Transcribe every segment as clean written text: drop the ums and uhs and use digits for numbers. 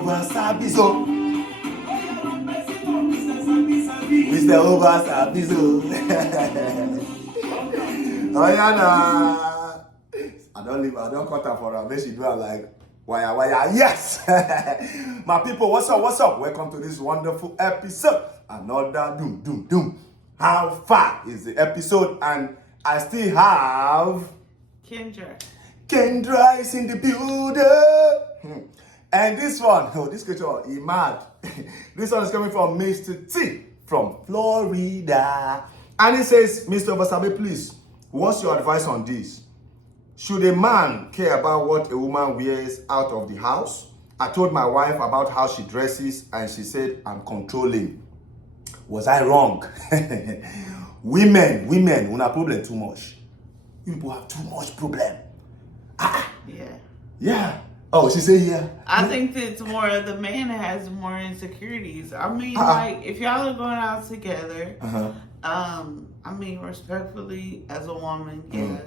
Over Sabizo. Mr. Over Sabizo. Oh yeah, nah. I don't cut her for her. Then she do her like wire. Yes. My people, what's up? Welcome to this wonderful episode. Another doom. How far is the episode? And I still have Kendra is in the building. And this one, this picture, he mad. This one is coming from Mr. T from Florida. And he says, Mr. Obasabe, please, what's your advice on this? Should a man care about what a woman wears out of the house? I told my wife about how she dresses and she said, I'm controlling. Was I wrong? Women, una problem too much. You people have too much problem. Yeah. Oh, she said yeah. I think that it's more the man has more insecurities. I mean, like if y'all are going out together, I mean, respectfully, as a woman,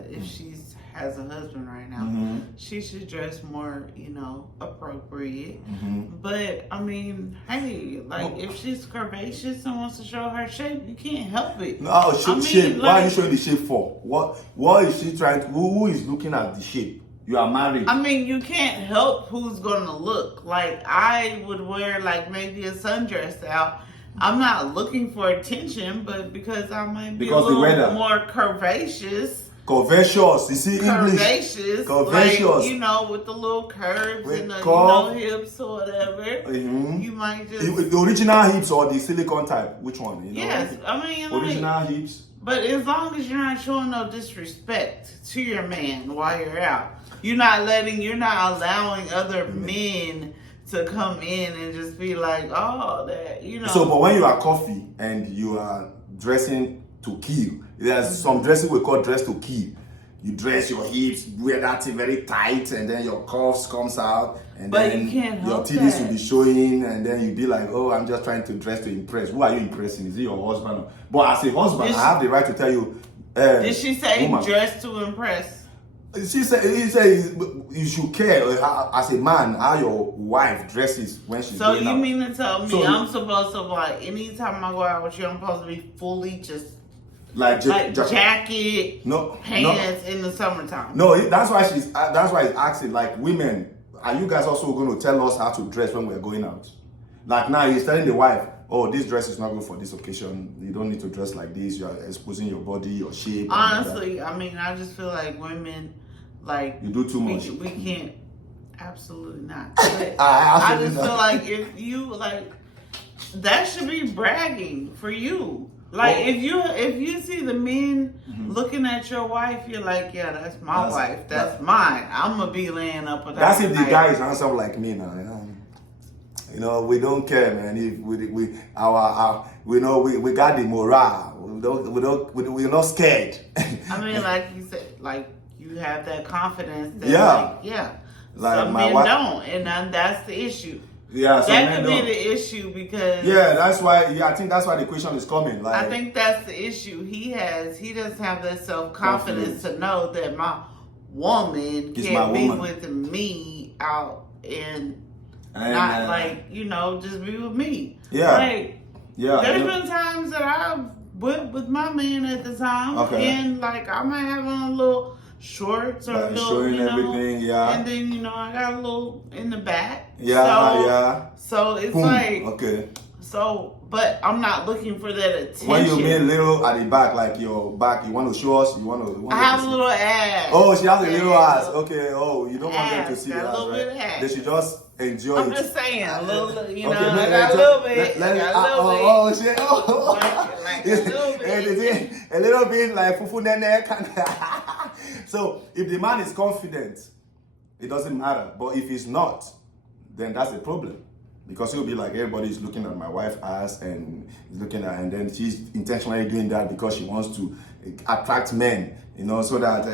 if she has a husband right now, she should dress more, appropriate. But I mean, hey, like if she's curvaceous and wants to show her shape, you can't help it. No, shape. Why are you showing the shape for? What is she trying to? Who is looking at the shape? You are married. I mean, you can't help who's gonna look. Like I would wear like maybe a sundress out. I'm not looking for attention, but because I might be a little more curvaceous. Curvaceous, you see English. Curvaceous. Like, with the little curves and the hips or whatever. You might just the original hips or the silicone type. Which one? Yes, I mean original hips. But as long as you're not showing no disrespect to your man while you're out, you're not allowing other men to come in and just be like, oh, that, So, but when you are coffee and you are dressing to kill, there's some dressing we call dress to kill. You dress your hips, wear that thing very tight, and then your cuffs comes out, and then your titties will be showing, and then you'll be like, oh, I'm just trying to dress to impress. Who are you impressing? Is it your husband? But as a husband, I have the right to tell you. Did she say dress to impress? He said you should care as a man how your wife dresses when she's going out. So you mean to tell me I'm supposed to, like, anytime I go out with you, I'm supposed to be fully just like jacket, pants in the summertime? No, that's why he's asking, like, women, are you guys also going to tell us how to dress when we're going out? Like now he's telling the wife, oh, this dress is not good for this occasion. You don't need to dress like this. You are exposing your body, your shape. Honestly, I mean, I just feel like women, like, you do too much. We can't. Absolutely not. But I just feel like if you that should be bragging for you. Like if you see the men looking at your wife, you're like, yeah, that's my wife. That's mine. I'm gonna be laying up with her. That's if the guy is handsome like me now. We don't care, man. If we got the morale. We're not scared. I mean, like you said, like you have that confidence. That, like some men don't, and that's the issue. Yeah, that could be the issue because that's why. Yeah, I think that's why the question is coming. Like, I think that's the issue. He doesn't have that self-confidence to know that my woman can't be with me out and not just be with me. Yeah, There's been times that I've went with my man at the time, and like I might have on a little shorts or a little, everything, and then I got a little in the back. So it's but I'm not looking for that attention. When you mean little at the back, like your back, you want to show us? I have a little ass. Oh, she has a little ass. Okay. Oh, you don't want them to see that, a little bit of ass. They should just enjoy I'm just saying, a little, I got a little bit. Oh, shit. Oh. Like a little bit. A little bit like fufu nene. So, if the man is confident, it doesn't matter. But if he's not, then that's a problem. Because he'll be like, everybody's looking at my wife's ass and is looking at, and then she's intentionally doing that because she wants to attract men, so that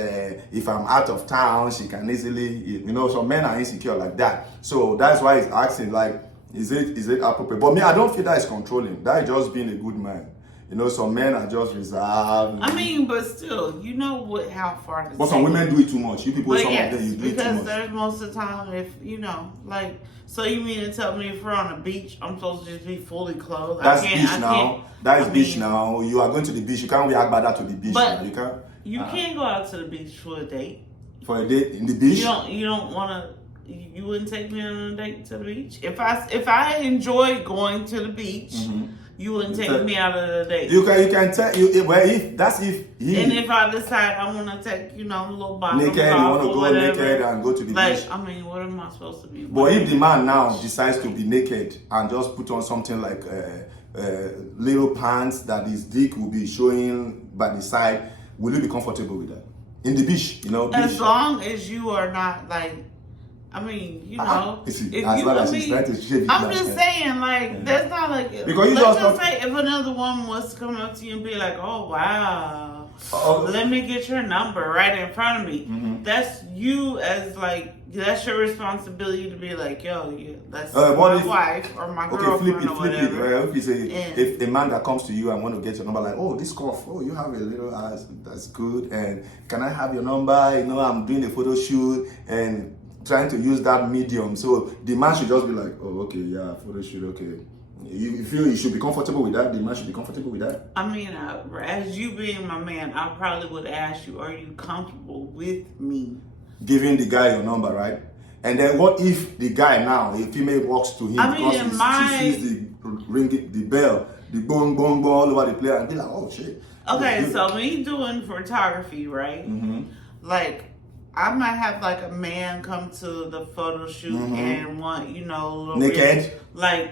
if I'm out of town, she can easily, so men are insecure like that. So that's why he's asking, like, is it appropriate? But me, I don't feel that is controlling. That is just being a good man. You know, some men are just reserved. I mean, but still, you know what? How far? But some women do it too much. You people, But some yes, of them, you do it too because much. there's most of the time, if you know, like, so you mean to tell me if we're on a beach, I'm supposed to just be fully clothed? That's I can't, beach I now. can't- That is I beach mean, now. You are going to the beach. You can't wear agbada to the beach. But now. You can't. You can't go out to the beach for a date. For a date in the beach. You don't want to. You wouldn't take me on a date to the beach if I enjoy going to the beach. You wouldn't take me out of the date. You can tell you well if that's if he And if I decide I want to take a little bottom naked, you off want to or go whatever, naked and go to the like beach. I mean, what am I supposed to be? But if the man now decides to be naked and just put on something like little pants that his dick will be showing by the side, will you be comfortable with that? In the beach, beach. As long as you are not like, I mean, You see, if as you, long I as he's mean, trying to shave it I'm down, just saying, like, that's not like, Because you let's just just not- say if another woman was to come up to you and be like, oh, wow, Oh. let me get your number right in front of me. That's you as, like, that's your responsibility to be like, yo, that's what my if- wife or my Okay, girlfriend flip or it. whatever. Right? If you say, And- if a man that comes to you and want to get your number, like, oh, this cough, oh, you have a little ass, that's good, and can I have your number? I'm doing a photo shoot and trying to use that medium. So the man should just be like, oh, okay, yeah, photo shoot, okay. You feel you should be comfortable with that? The man should be comfortable with that? I mean, as you being my man, I probably would ask you, are you comfortable with me? Giving the guy your number, right? And then what if the guy now, a female walks to him I mean, because she sees the ring, the bell, the boom, boom, boom all over the place and be like, oh shit. Okay, This- so me doing photography, right? Like, I might have like a man come to the photo shoot and want, a little Naked? like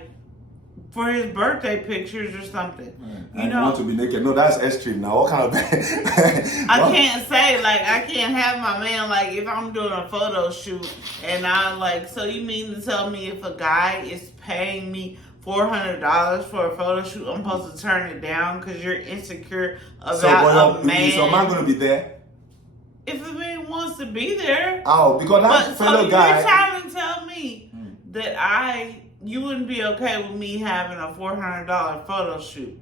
for his birthday pictures or something. I want to be naked. No, that's extreme now. What kind of I can't say I can't have my man like if I'm doing a photo shoot and I'm like, so you mean to tell me if a guy is paying me $400 for a photo shoot, I'm supposed to turn it down because you're insecure about a man? Is your man going to be there? If the man wants to be there. Oh, because that fellow so guy. you're trying to tell me that you wouldn't be okay with me having a $400 photo shoot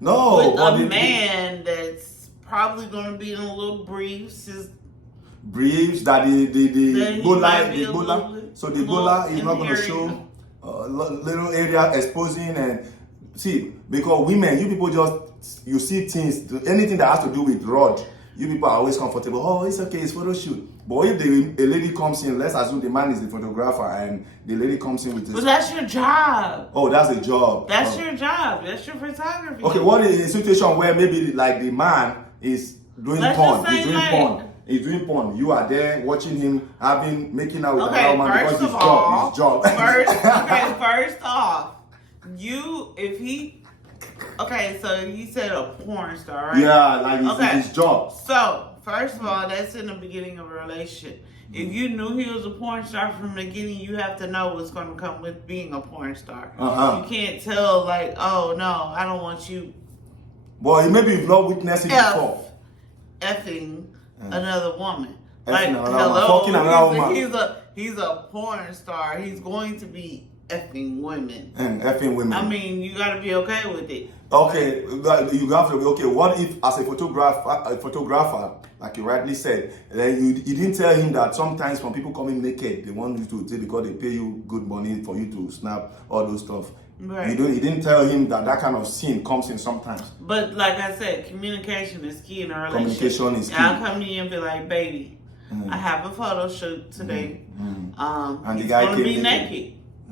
No, with but a man that's probably going to be in a little briefs. briefs that Then he might be a bola. little- So the a bola little is not going to area. show little area exposing and see because women, you people you see things, anything that has to do with rod. You people are always comfortable. Oh, it's okay, it's photo shoot. But if a lady comes in, let's assume the man is the photographer and the lady comes in with this. But that's your job. Oh, that's a job. That's Oh. your job. That's your photography. Okay, what is a situation where maybe like the man is doing Let's porn? just say, He's doing like- porn. He's doing porn. You are there watching him making out with Okay, another man first because of all, his job. first off, okay, so you said a porn star, right? Yeah, like it's Okay. his job. So, first of all, that's in the beginning of a relationship. If you knew he was a porn star from the beginning, you have to know what's going to come with being a porn star. Uh-huh. You can't tell, like, oh, no, I don't want you But maybe you've not witnessed it before. effing another woman. Effing Like, another woman. hello, Fucking another woman. he's a porn star. He's going to be effing women. And effing women. I mean, you got to be okay with it. Okay, you have to be okay. What if, as a photographer, like you rightly said, you didn't tell him that sometimes when people come in naked, they want you to take because they pay you good money for you to snap all those stuff. Right. You didn't tell him that kind of sin comes in sometimes. But like I said, communication is key in a relationship. Communication is key. And I'll come to you and be like, baby, I have a photo shoot today. And the He's guy going to came be naked.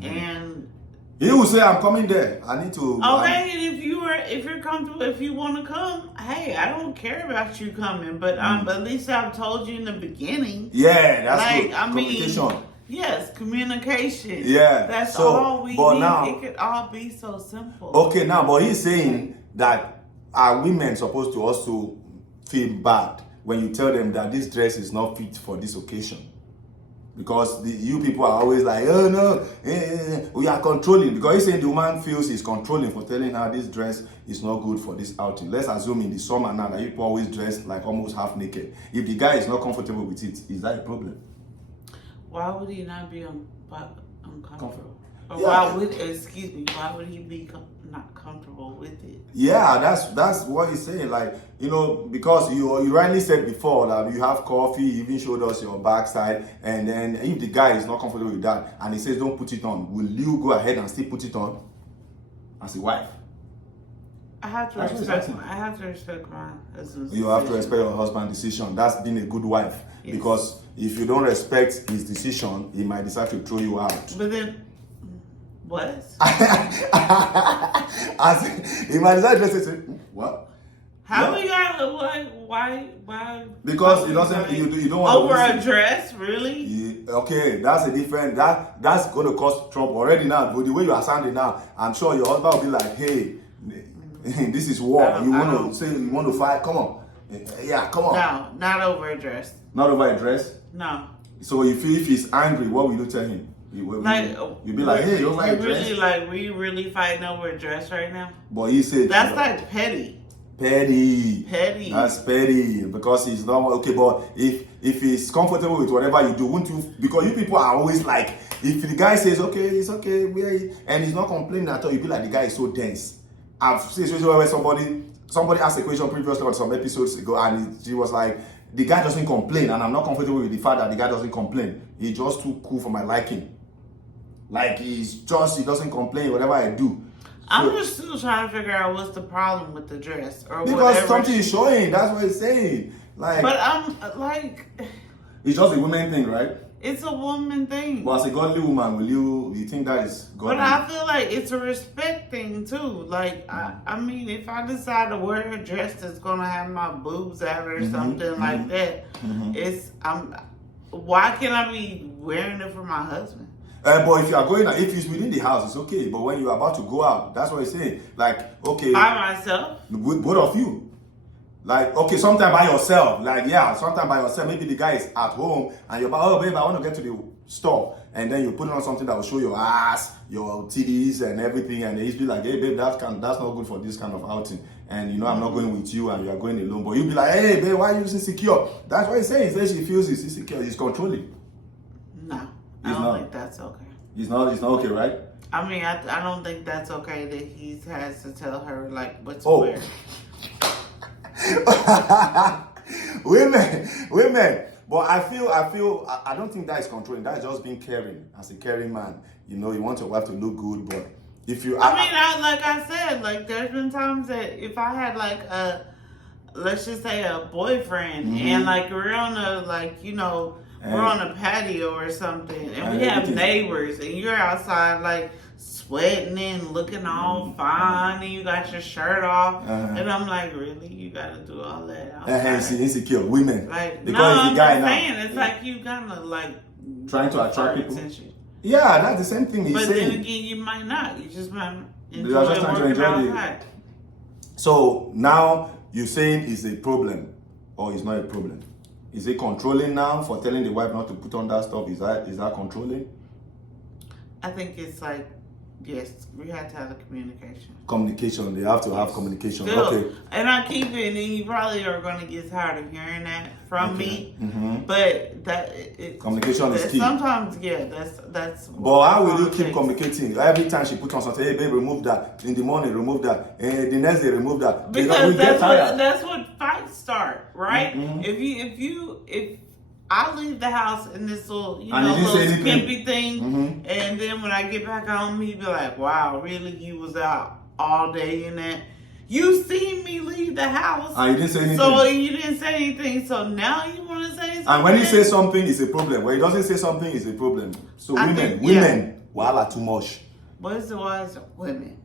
naked. And He will say, "I'm coming there. I need to." okay, if you're comfortable, if you want to come, hey, I don't care about you coming, but at least I've told you in the beginning. Yeah, that's Like, good. I mean, Communication. yes, communication. Yeah, That's so, all we but need. now- It could all be so simple. Okay, now, but he's saying that are women supposed to also feel bad when you tell them that this dress is not fit for this occasion? Because you people are always like, oh no, we are controlling. Because he's saying the woman feels he's controlling for telling her this dress is not good for this outing. Let's assume in the summer now that people always dress like almost half naked. If the guy is not comfortable with it, is that a problem? Why would he not be uncomfortable? Or Yeah. why would he be not comfortable with it? Yeah, that's what he's saying. Like, because you rightly said before that you have coffee, you even showed us your backside, and then if the guy is not comfortable with that and he says don't put it on, will you go ahead and still put it on as a wife? I have to That's what he's respect. asking. I have to respect my husband's You have to decision. respect your husband's decision. That's being a good wife. Yes. Because if you don't respect his decision, he might decide to throw you out. But then, what? As he might decide to say, what? How Yeah. we got why? Because why he doesn't. we You don't want over to a listen. dress, really? Okay, that's a different. That's going to cause trouble already now. But the way you are sounding now, I'm sure your husband will be like, "Hey, this is war. You want to say you want to fight? Come on, yeah, come on." No, not over a dress. Not over a dress. No. So if he's angry, what will you tell him? You'll be like, "Hey, over a dress." We really fighting over a dress right now? But he said That's like petty. petty. Petty. That's petty because he's not okay. But if he's comfortable with whatever you do, won't you? Because you people are always like, if the guy says okay, it's okay, and he's not complaining at all, you be like the guy is so dense. I've seen a situation where somebody asked a question previously on some episodes ago, and she was like, the guy doesn't complain, and I'm not comfortable with the fact that the guy doesn't complain. He's just too cool for my liking. Like he doesn't complain whatever I do. I'm just still trying to figure out what's the problem with the dress or Because whatever. something is showing. That's what he's saying. Like, But I'm like, it's just a woman thing, right? it's a woman thing. But as a godly woman, will you think that is godly? But I feel like it's a respect thing too. Like I mean, if I decide to wear a dress that's gonna have my boobs out or something like that, why can't I be wearing it for my husband? But if you are going, if it's within the house, it's okay. But when you are about to go out, that's what he's saying. Like, okay, By myself? with both of you. Like, okay, sometime by yourself. Like, yeah, sometime by yourself. Maybe the guy is at home and you're like, oh, babe, I want to get to the store. And then you put on something that will show your ass, your titties and everything. And he's be like, hey, babe, that's not good for this kind of outing. And, I'm not going with you and you are going alone. But you'll be like, hey, babe, why are you insecure? That's what he's saying. He says he feels he's insecure. He's controlling. No. I don't think that's okay. It's not okay, right? I mean, I don't think that's okay that he has to tell her like what to Oh. wear. women. But I don't think that is controlling. That is just being caring. As a caring man, you want your wife to look good. But if you, like I said, like there's been times that if I had like let's just say a boyfriend and like we're on a we're on a patio or something and we have neighbors and you're outside like sweating and looking all fine and you got your shirt off and I'm like, really? You gotta do all that outside? Insecure women. Like, because no, the guy I'm now saying it's like you kind of like trying to attract people. attention. Yeah, that's the same thing he's But saying. then again, you might not. You just might You are just trying to working enjoy outside. So now you're saying it's a problem or it's not a problem? Is it controlling now for telling the wife not to put on that stuff? Is that controlling? I think it's like, yes, we have to have the communication. Communication. They have to have communication. Still, Okay. and I keep it, and you probably are going to get tired of hearing that from me. Mm-hmm. But Communication is key. Sometimes, yeah, that's. But how will you keep communicating? Every time she puts on something, hey babe, remove that. In the morning, remove that. And the next day, remove that. Because we get tired. that's what fights start, right? Mm-hmm. If I leave the house in this little, say anything. skimpy thing, and then when I get back home, he be like, "Wow, really? You was out all day in that? You seen me leave the house, And you didn't say anything. so you didn't say anything. So now you want to say something?" And when he says something, it's a problem. When he doesn't say something, it's a problem. So women, wahala too much. What's the wise? Women.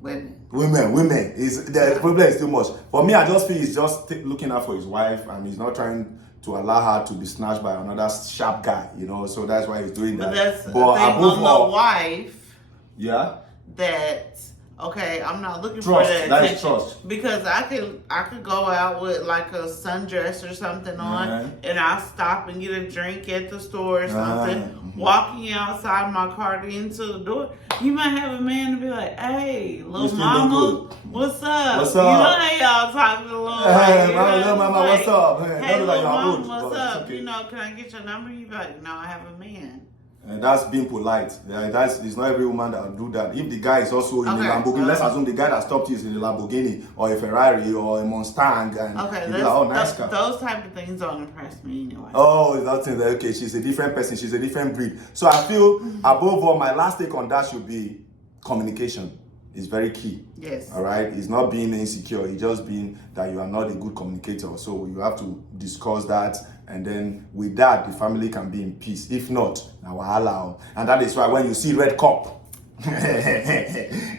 Women. The problem is too much. For me, I just feel he's just looking out for his wife, and he's not trying to allow her to be snatched by another sharp guy. So that's why he's doing that. But that's the thing above on all, the wife. yeah. That okay, I'm not looking Trust, for that that is attention trust. because I could go out with like a sundress or something on, and I'll stop and get a drink at the store or something. Walking outside my car into the door, you might have a man to be like, "Hey, little still mama, look good. what's up? What's You up? know how y'all talking a little Hey, like, little mama, what's up? Hey, Don't look like little you're mama, rude, what's but it's up? okay. Can I get your number? You be like, "No, I have a man." And that's being polite. It's not every woman that will do that. If the guy is also in a Okay, Lamborghini, let's assume the guy that stopped you is in a Lamborghini or a Ferrari or a Mustang, and Okay, you'll be like, oh, nice car. those type of things don't impress me anyway. Oh, that's that. Okay, she's a different person. She's a different breed. So I feel, above all, my last take on that should be communication. Is very key. Yes. All right. It's not being insecure. It's just being that you are not a good communicator. So you have to discuss that, and then with that, the family can be in peace. If not, now wahala. And that is why when you see red cup,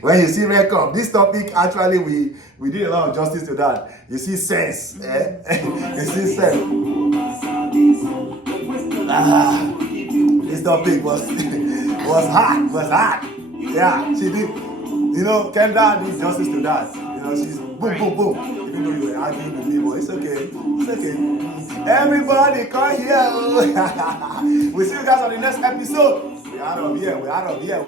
when you see red cup, this topic actually we did a lot of justice to that. You see sense. You see sense. This topic was hard. Yeah, she did. You know, Kendra did justice to that. You know, she's boom, boom. Even though you were arguing with me, but it's okay. It's okay. Everybody, come here. We'll see you guys on the next episode. We're out of here.